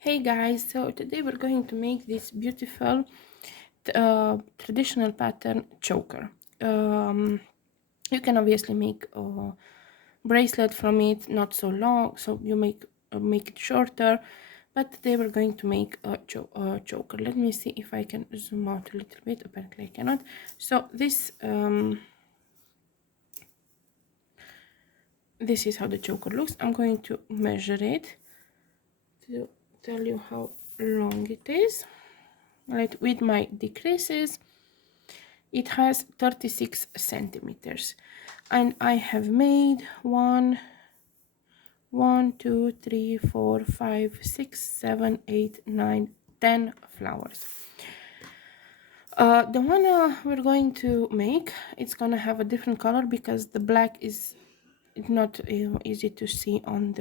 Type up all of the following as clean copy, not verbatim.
Hey guys, so today we're going to make this beautiful traditional pattern choker. You can obviously make a bracelet from it, not so long, so you make it shorter. But today we're going to make a choker. Let me see if I can zoom out a little bit. Apparently I cannot. So this is how the choker looks. I'm going to measure it to tell you how long it is. Right, with my decreases, it has 36 centimeters, and I have made 2 3 4 5 6 7 8 9 10 flowers. The one we're going to make, it's gonna have a different color because the black is not easy to see on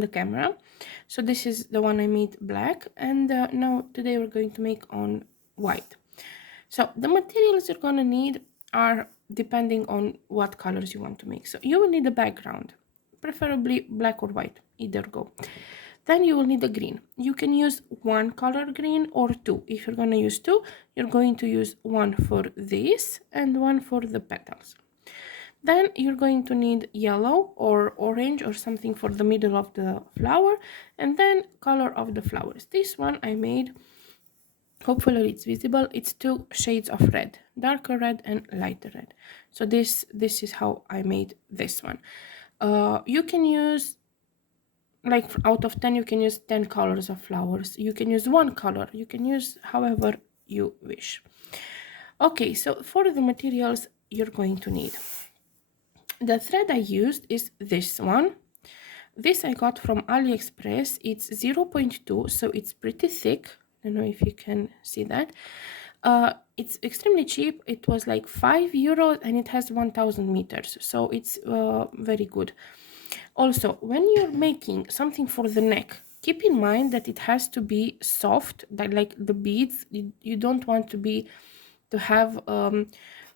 the camera. So this is the one I made black, and now today we're going to make on white. So the materials you're gonna need are depending on what colors you want to make. So you will need a background, preferably black or white, either go. Then you will need a green. You can use one color green or two. If you're gonna use two, you're going to use one for this and one for the petals. Then you're going to need yellow or orange or something for the middle of the flower, and then color of the flowers. This one I made, hopefully it's visible, it's two shades of red, darker red and lighter red. So this is how I made this one. You can use, like, out of 10 you can use 10 colors of flowers, you can use one color, you can use however you wish. Okay, so for the materials you're going to need, the thread I used is this one. This I got from AliExpress. It's 0.2, so it's pretty thick. I don't know if you can see that. It's extremely cheap. It was like €5 and it has 1000 meters, so it's very good. Also, when you're making something for the neck, keep in mind that it has to be soft, that like the beads, you don't want to have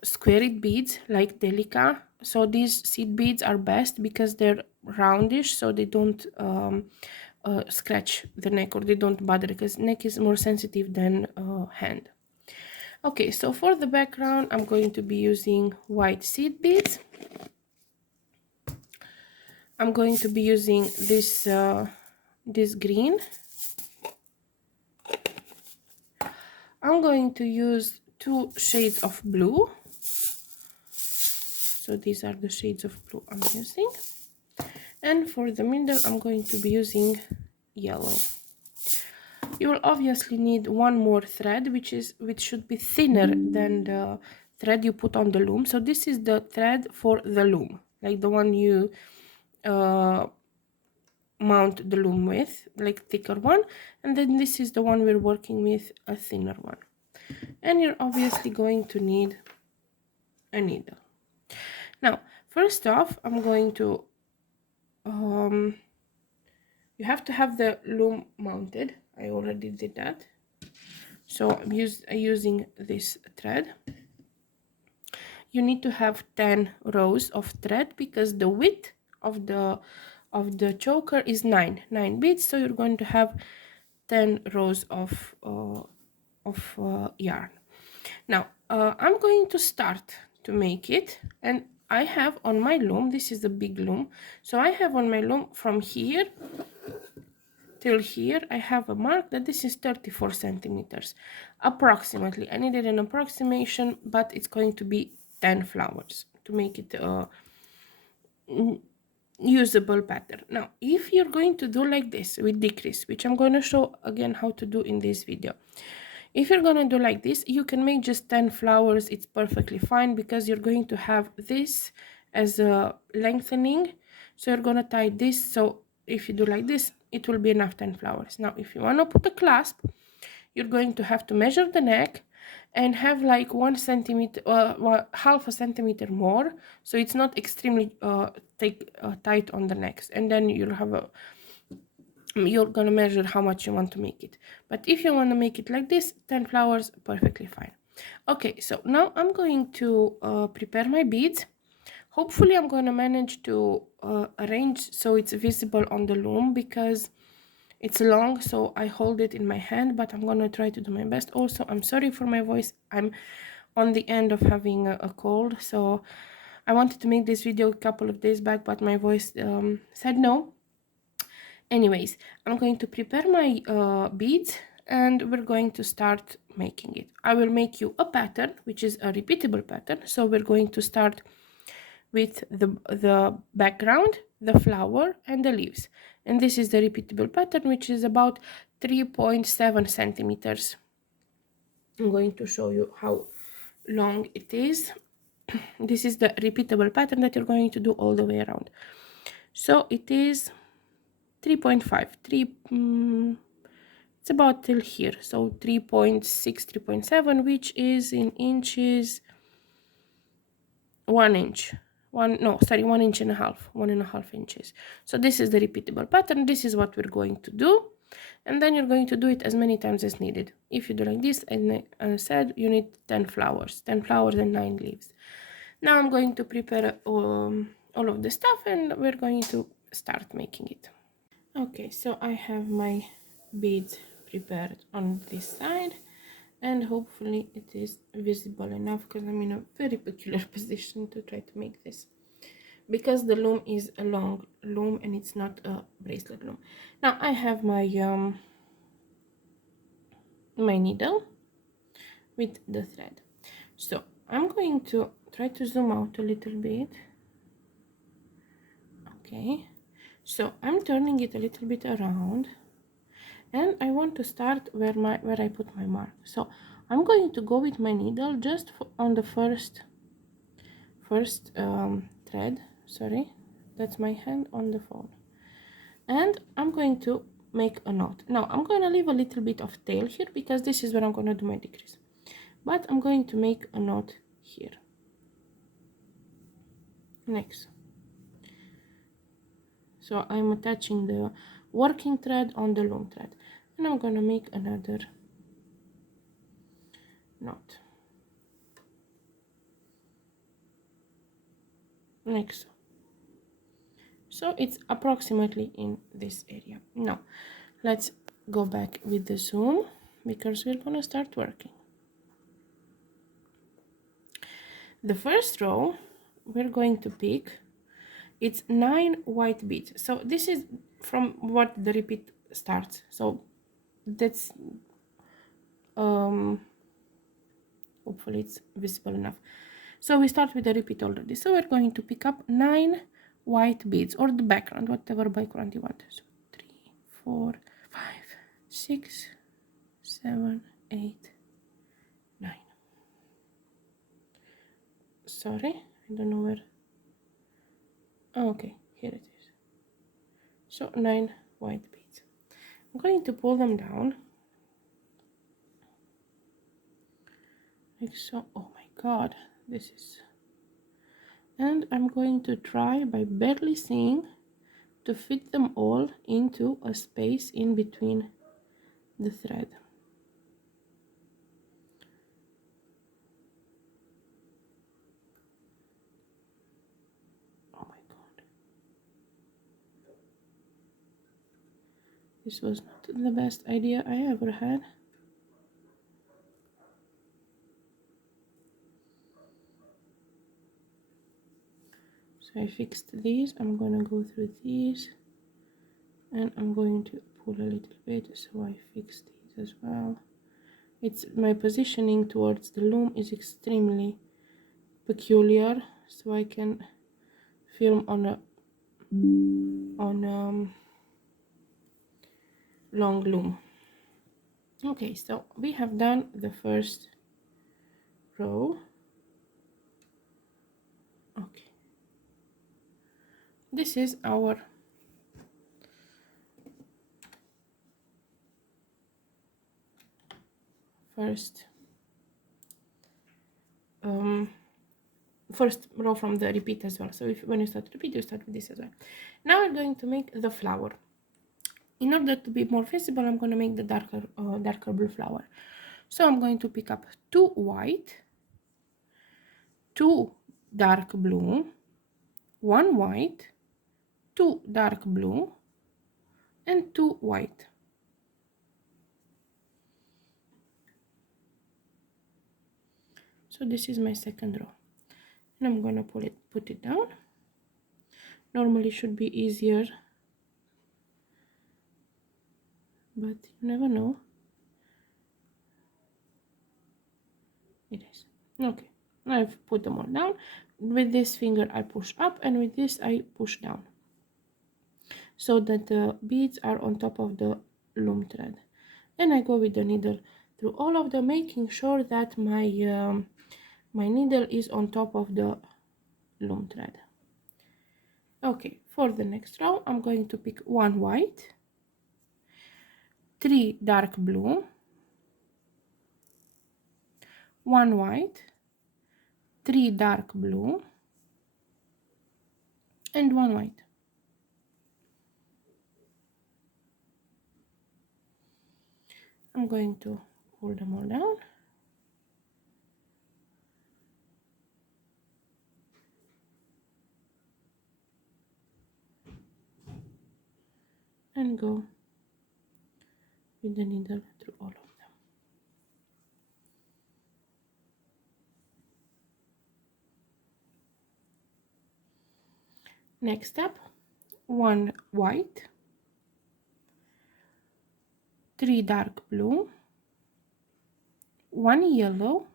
squared beads like delica. So these seed beads are best because they're roundish, so they don't scratch the neck, or they don't bother, because neck is more sensitive than hand. Okay, so for the background I'm going to be using white seed beads. I'm going to be using this green. I'm going to use two shades of blue. So these are the shades of blue I'm using. And for the middle I'm going to be using yellow. You will obviously need one more thread, which should be thinner than the thread you put on the loom. So this is the thread for the loom, like the one you mount the loom with, like thicker one, and then this is the one we're working with, a thinner one. And you're obviously going to need a needle. Now first off, I'm going to you have to have the loom mounted. I already did that, so I'm using this thread. You need to have 10 rows of thread because the width of the choker is 9 beads, so you're going to have 10 rows of yarn. Now I'm going to start to make it, and I have on my loom, this is a big loom, so I have on my loom from here till here, I have a mark that this is 34 centimeters approximately. I needed an approximation, but it's going to be 10 flowers to make it a usable pattern. Now if you're going to do like this with decrease, which I'm going to show again how to do in this video, if you're going to do like this, you can make just 10 flowers. It's perfectly fine because you're going to have this as a lengthening, so you're going to tie this. So if you do like this, it will be enough 10 flowers. Now if you want to put a clasp, you're going to have to measure the neck and have like 1 centimeter, half a centimeter more, so it's not extremely tight on the necks, and then you'll have you're gonna measure how much you want to make it. But if you want to make it like this, 10 flowers, perfectly fine. Okay, so now I'm going to prepare my beads. Hopefully I'm going to manage to arrange so it's visible on the loom, because It's long, so I hold it in my hand, but I'm gonna try to do my best. Also, I'm sorry for my voice. I'm on the end of having a cold, so I wanted to make this video a couple of days back, but my voice said no. Anyways, I'm going to prepare my beads, and we're going to start making it. I will make you a pattern, which is a repeatable pattern. So we're going to start with the background, the flower, and the leaves. And this is the repeatable pattern, which is about 3.7 centimeters. I'm going to show you how long it is. This is the repeatable pattern that you're going to do all the way around. So it is 3.5, it's about till here, so 3.6, 3.7, which is in inches 1 inch. 1.5 inches, 1.5 inches. So this is the repeatable pattern. This is what we're going to do, and then you're going to do it as many times as needed. If you do like this, and I said you need 10 flowers and 9 leaves. Now I'm going to prepare all of the stuff, and we're going to start making it. Okay, so I have my beads prepared on this side, and hopefully it is visible enough, because I'm in a very peculiar position to try to make this, because the loom is a long loom and it's not a bracelet loom. Now I have my my needle with the thread, so I'm going to try to zoom out a little bit. Okay, so I'm turning it a little bit around, and I want to start where I put my mark. So I'm going to go with my needle just on the first thread. Sorry, that's my hand on the phone, and I'm going to make a knot. Now I'm going to leave a little bit of tail here, because this is where I'm going to do my decrease, but I'm going to make a knot here. Next, so I'm attaching the working thread on the loom thread, and I'm going to make another knot. Next, so it's approximately in this area. Now let's go back with the zoom, because we're going to start working. The first row we're going to pick, it's 9 white beads. So this is from what the repeat starts, so that's hopefully it's visible enough. So we start with the repeat already, so we're going to pick up 9 white beads, or the background, whatever background you want. So 3, 4, 5, 6, 7, 8, 9. Sorry, I don't know where. Oh, okay, here it is. So 9 white beads. I'm going to pull them down like so. Oh my god, this is, and I'm going to try, by barely seeing, to fit them all into a space in between the thread. Oh my god, this was not the best idea I ever had. So I fixed these. I'm gonna go through these, and I'm going to pull a little bit, so I fixed these as well. It's my positioning towards the loom is extremely peculiar, so I can film on a long loom. Okay, so we have done the first row. Okay, this is our first first row from the repeat as well. So if when you start repeat, you start with this as well. Now we're going to make the flower. In order to be more visible, I'm going to make the darker blue flower. So I'm going to pick up 2 white, 2 dark blue, 1 white, 2 dark blue, and 2 white. So this is my second row, and I'm gonna put it down. Normally should be easier, but you never know. It is. Okay, I've put them all down. With this finger I push up, and with this I push down, so that the beads are on top of the loom thread. And I go with the needle through all of them, making sure that my needle is on top of the loom thread. Okay, for the next row I'm going to pick one white, 3 dark blue, one white, 3 dark blue, and one white. I'm going to pull them all down. And go with the needle through all of them. Next step, one white, 3 dark blue, one yellow,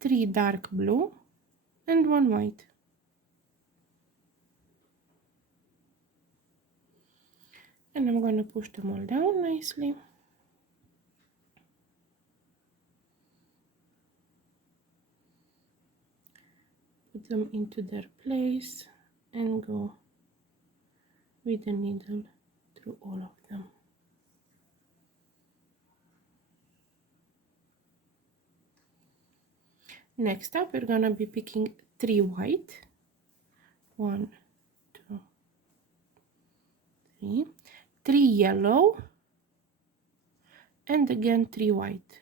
3 dark blue, and one white. And I'm going to push them all down nicely. Put them into their place and go with the needle through all of them. Next up, we're gonna be picking 3 white. 1, 2, 3. 3 yellow, and again 3 white.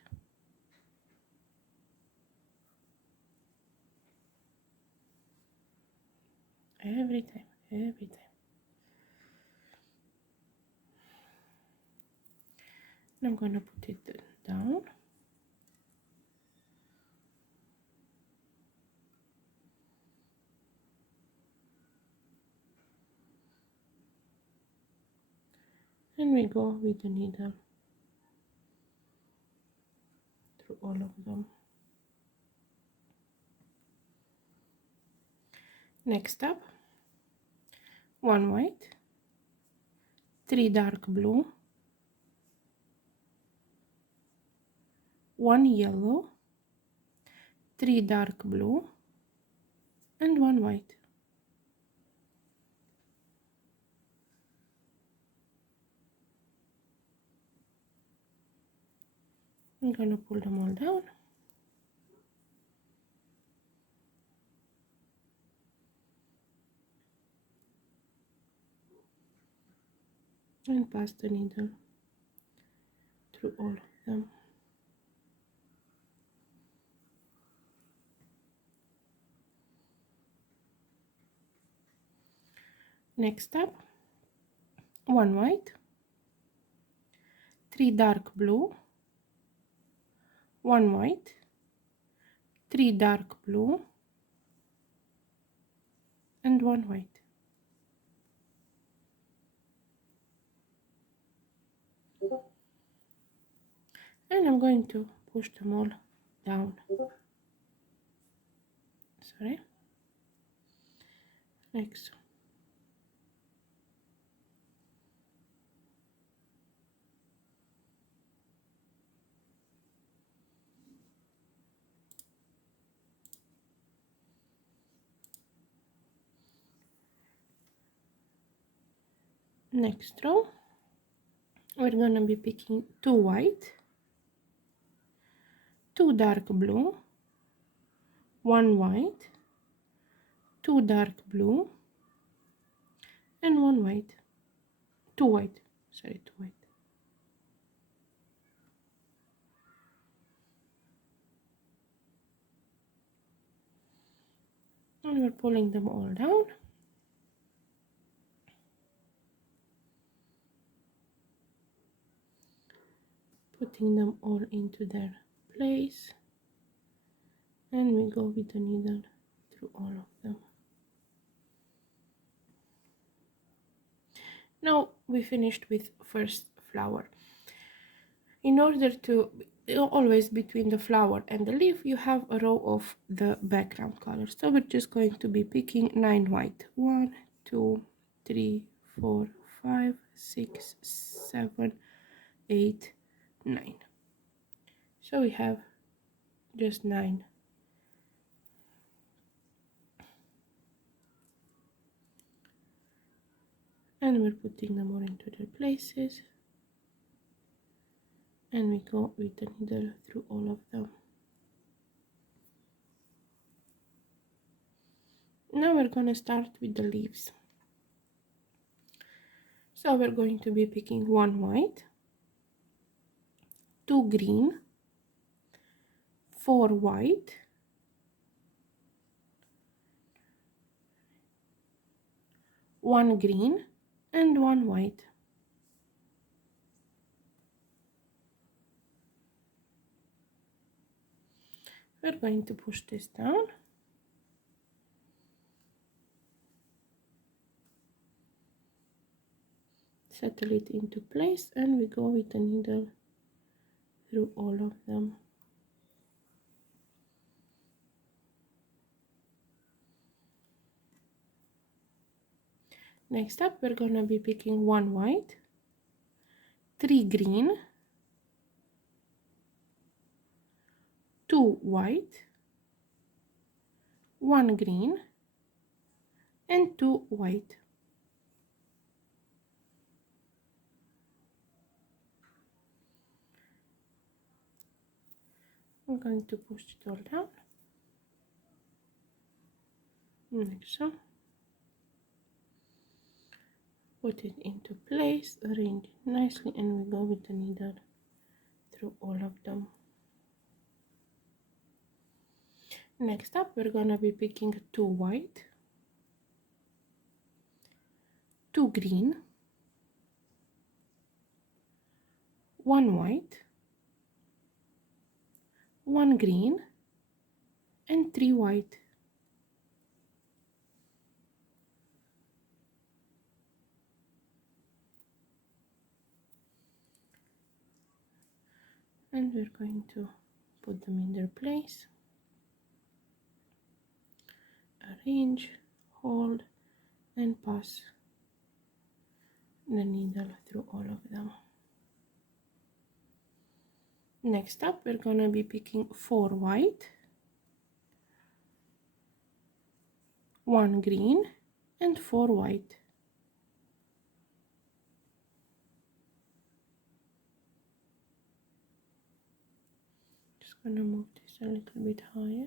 Every time, every time. And I'm gonna put it down. And we go with the needle through all of them. Next up, 1 white, 3 dark blue, 1 yellow, 3 dark blue, and 1 white. I'm gonna pull them all down. And pass the needle through all of them. Next step, 1 white, 3 dark blue, 1 white, 3 dark blue, and 1 white. And I'm going to push them all down. Sorry. Like so. Next row, we're gonna be picking 2 white, 2 dark blue, 1 white, 2 dark blue, and 1 white. 2 white. Sorry, 2 white. And we're pulling them all down. Putting them all into their place and we go with the needle through all of them. Now we finished with first flower. In order to always between the flower and the leaf you have a row of the background colors, so we're just going to be picking 9 white. 1 2 3 4 5 6 7 8 9. So we have just 9. And we're putting them all into their places, and we go with the needle through all of them. Now we're going to start with the leaves. So we're going to be picking 1 white, 2 green, 4 white, 1 green, and 1 white. We're going to push this down. Settle it into place, and we go with the needle through all of them. Next up, we're going to be picking 1 white, 3 green, 2 white, 1 green, and 2 white. I'm going to push it all down, like so. Put it into place, arrange it nicely, and we go with the needle through all of them. Next up, we're gonna be picking 2 white, 2 green, 1 white, 1 green, and 3 white. And we're going to put them in their place, arrange, hold, and pass the needle through all of them. Next up, we're gonna be picking 4 white, 1 green, and 4 white. Just gonna move this a little bit higher.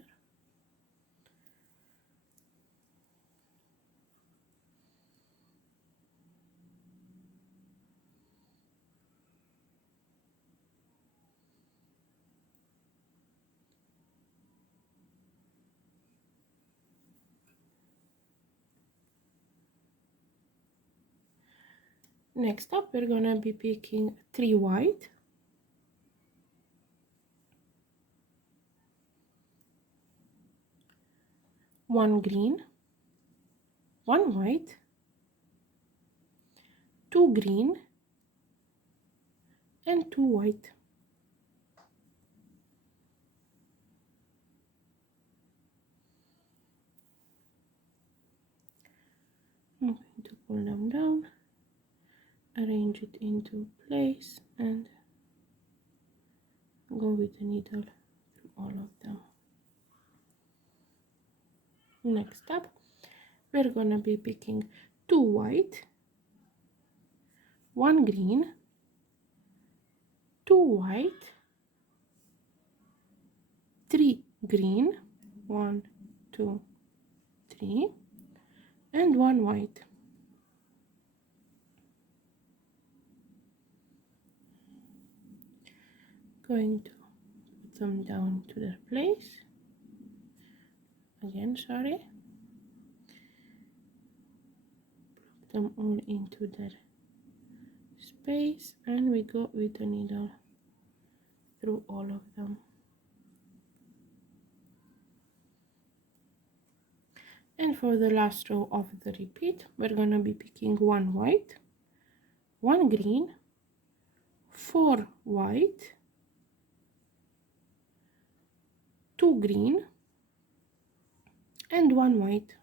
Next up, we're gonna be picking 3 white, 1 green, 1 white, 2 green, and 2 white. I'm going to pull them down, arrange it into place, and go with the needle through all of them. Next up, we're gonna be picking 2 white, 1 green, 2 white, 3 green, 1 2 3, and 1 white. Going to put them down to their place again, sorry, plug them all into their space, and we go with the needle through all of them. And for the last row of the repeat, we're gonna be picking one white, one green, 4 white, 2 green, and 1 white.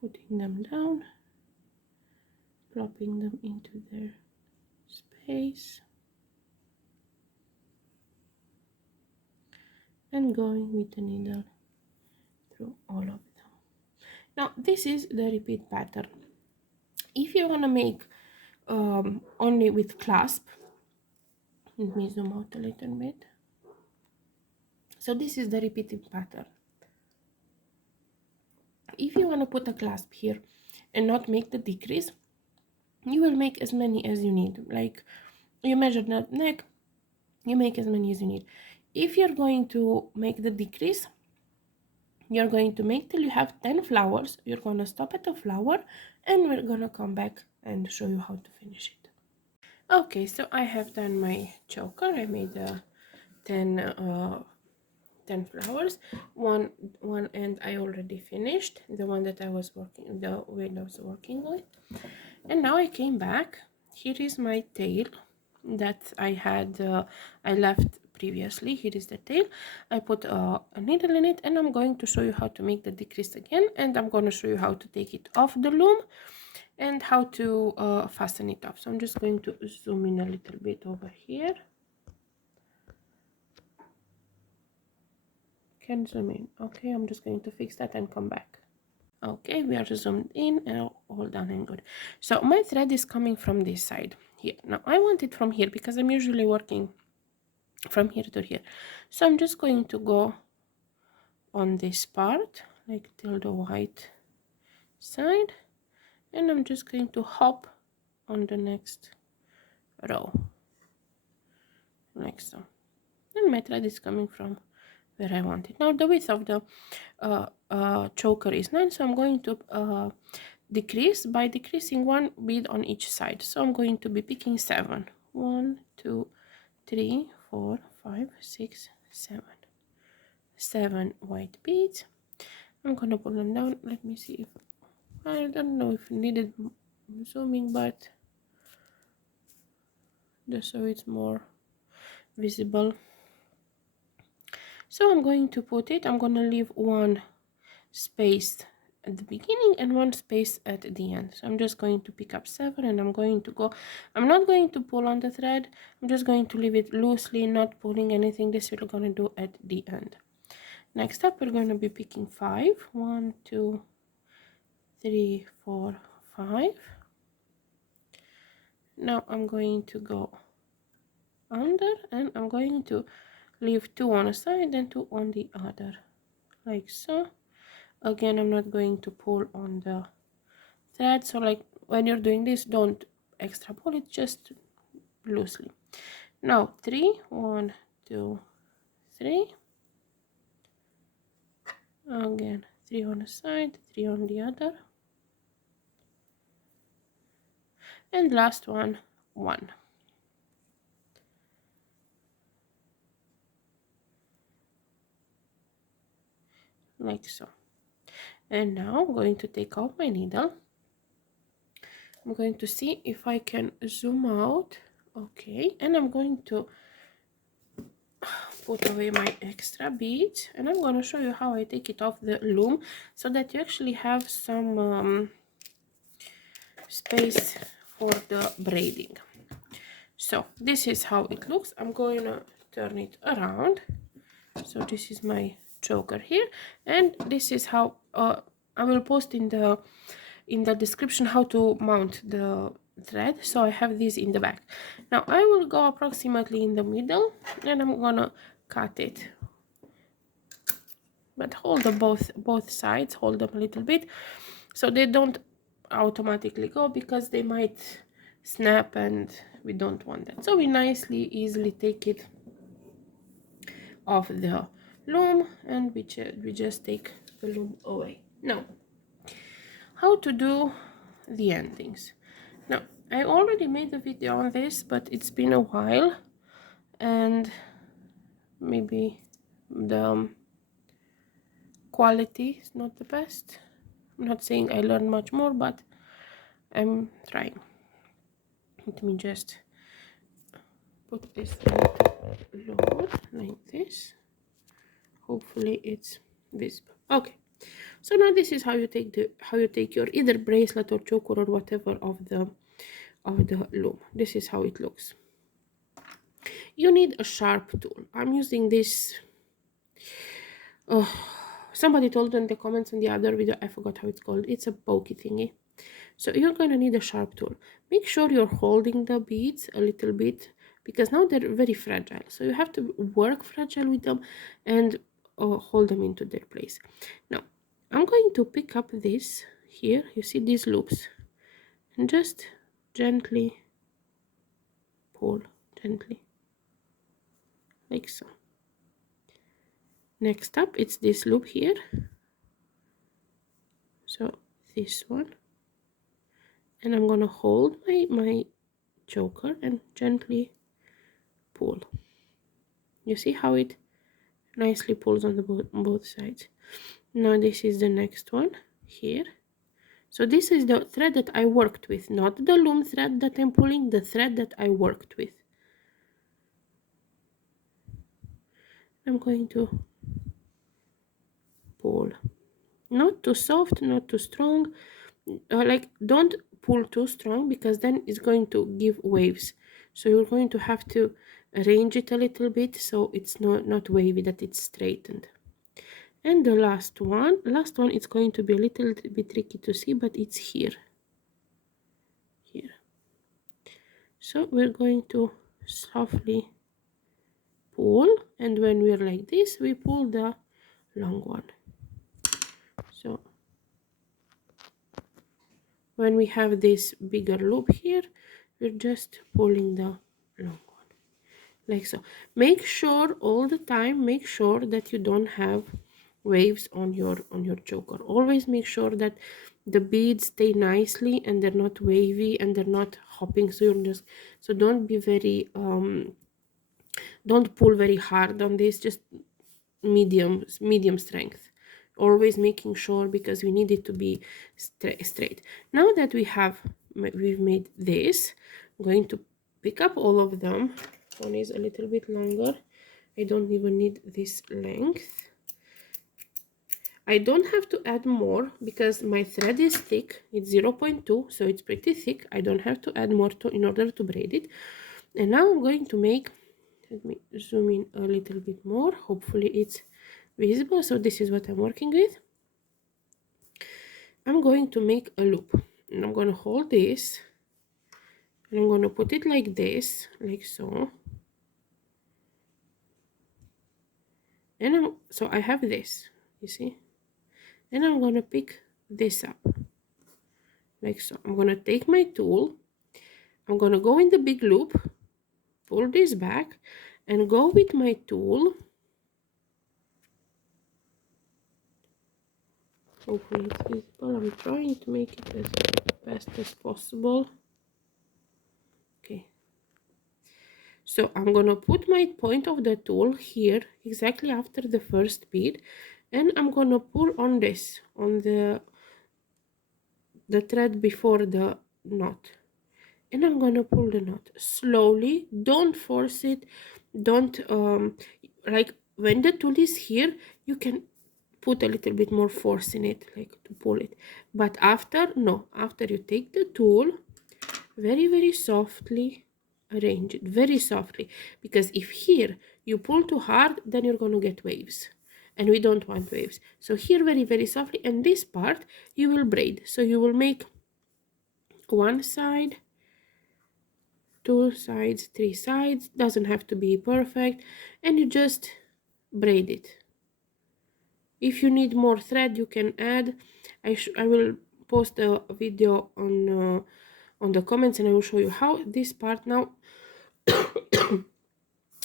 Putting them down, plopping them into their space, and going with the needle through all of them. Now this is the repeat pattern. If you want to make only with clasp, let me zoom out a little bit. So this is the repeating pattern. If you want to put a clasp here and not make the decrease, you will make as many as you need. Like you measure the neck, you make as many as you need. If you're going to make the decrease, you're going to make till you have 10 flowers. You're going to stop at a flower, and we're going to come back and show you how to finish it. Okay, so I have done my choker. I made 10 flowers. One end I already finished, the one that I was working, the way I was working with. And now I came back. Here is my tail that I had I left previously. Here is the tail. I put a needle in it, and I'm going to show you how to make the decrease again, and I'm going to show you how to take it off the loom and how to fasten it off. So I'm just going to zoom in a little bit over here. Can zoom in. Okay, I'm just going to fix that and come back. Okay, we are zoomed in and all done and good. So my thread is coming from this side here. Now I want it from here because I'm usually working from here to here. So I'm just going to go on this part, like till the white side, and I'm just going to hop on the next row, like so. And my thread is coming from where I want it. Now the width of the choker is 9, so I'm going to decrease by decreasing 1 bead on each side. So I'm going to be picking 7. 1, 2, 3, 4, 5, 6, 7. 7 white beads. I'm gonna pull them down. Let me see if I don't know if needed zooming, but just so it's more visible. So I'm going to put it, I'm gonna leave 1 space at the beginning and 1 space at the end. So I'm just going to pick up 7, and I'm going to go, I'm not going to pull on the thread, I'm just going to leave it loosely, not pulling anything. This we're going to do at the end. Next up, we're going to be picking 5. 1, 2, 3, 4, 5. Now I'm going to go under, and I'm going to leave 2 on a side and 2 on the other, like so. Again, I'm not going to pull on the thread, so like when you're doing this, don't extra pull it, just loosely. Now 3, 1, 2, 3. Again 3 on a side, 3 on the other, and last one, 1. Like so. And now I'm going to take out my needle. I'm going to see if I can zoom out. Okay, and I'm going to put away my extra beads, and I'm going to show you how I take it off the loom so that you actually have some space for the braiding. So this is how it looks. I'm going to turn it around. So this is my choker here, and this is how I will post in the description how to mount the thread. So I have this in the back. Now I will go approximately in the middle, and I'm gonna cut it, but hold them both sides, hold them a little bit so they don't automatically go, because they might snap and we don't want that. So we nicely easily take it off the loom, and we just take the loom away. Now how to do the endings. Now I already made a video on this, but it's been a while, and maybe the quality is not the best. I'm not saying I learned much more, but I'm trying. Let me just put this lower like this. Hopefully it's visible. Okay, so now this is how you take your either bracelet or choker or whatever of the loom. This is how it looks. You need a sharp tool. I'm using this. Oh, somebody told in the comments in the other video, I forgot how it's called. It's a pokey thingy. So you're gonna need a sharp tool. Make sure you're holding the beads a little bit, because now they're very fragile. So you have to work fragile with them and hold them into their place. Now, I'm going to pick up this here. You see these loops, and just gently pull, gently, like so. Next up, it's this loop here. So this one. And I'm gonna hold my choker and gently pull. You see how it nicely pulls on both sides. Now this is the next one here. So this is the thread that I worked with, not the loom thread that I'm pulling, the thread that I worked with. I'm going to pull. Not too soft, not too strong. Like, don't pull too strong, because then it's going to give waves. So you're going to have to arrange it a little bit so it's not wavy, that it's straightened. And the last one it's going to be a little bit tricky to see, but it's here. So we're going to softly pull, and when we're like this, we pull the long one. So when we have this bigger loop here, we're just pulling the long one, like so. Make sure all the time, make sure that you don't have waves on your choker. Always make sure that the beads stay nicely and they're not wavy and they're not hopping. So you're just, so don't be very don't pull very hard on this, just medium strength. Always making sure, because we need it to be straight. Now that we've made this, I'm going to pick up all of them. One is a little bit longer. I don't even need this length. I don't have to add more because my thread is thick. It's 0.2, so it's pretty thick. I don't have to add more in order to braid it. And now I'm going to make, let me zoom in a little bit more. Hopefully it's visible. So this is what I'm working with. I'm going to make a loop, and I'm going to hold this, and I'm going to put it like this, like so. And so I have this, you see, and I'm going to pick this up like so. I'm going to take my tool, I'm going to go in the big loop, pull this back, and go with my tool. Hopefully it's visible. I'm trying to make it as best as possible. Okay, so I'm gonna put my point of the tool here exactly after the first bead, and I'm gonna pull on this, on the thread before the knot, and I'm gonna pull the knot slowly. Don't force it. Don't like, when the tool is here, you can put a little bit more force in it, like to pull it, but after, no, after you take the tool, very softly arrange it, very softly, because if here you pull too hard, then you're going to get waves, and we don't want waves. So here, very softly, and this part you will braid. So you will make one side, two sides, three sides, doesn't have to be perfect, and you just braid it. If you need more thread, you can add. I will post a video on the comments, and I will show you how this part. Now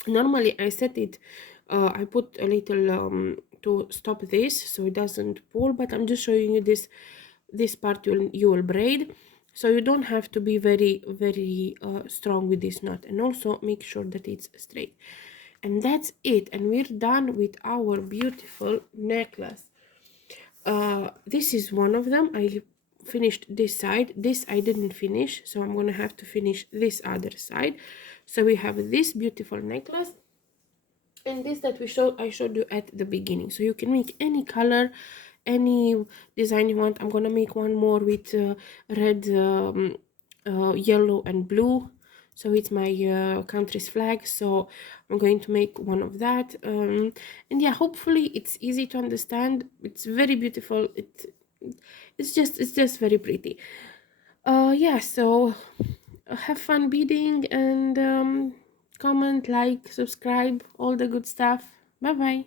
normally I set it, I put a little to stop this so it doesn't pull, but I'm just showing you this part you will braid. So you don't have to be very strong with this knot, and also make sure that it's straight. And that's it, and we're done with our beautiful necklace. This is one of them. I finished this side. This I didn't finish, so I'm gonna have to finish this other side. So we have this beautiful necklace, and this that I showed you at the beginning. So you can make any color, any design you want. I'm gonna make one more with red, yellow and blue, so it's my country's flag. So I'm going to make one of that, and yeah, hopefully it's easy to understand. It's very beautiful. It's just very pretty. Yeah, so have fun beading, and comment, like, subscribe, all the good stuff. Bye bye.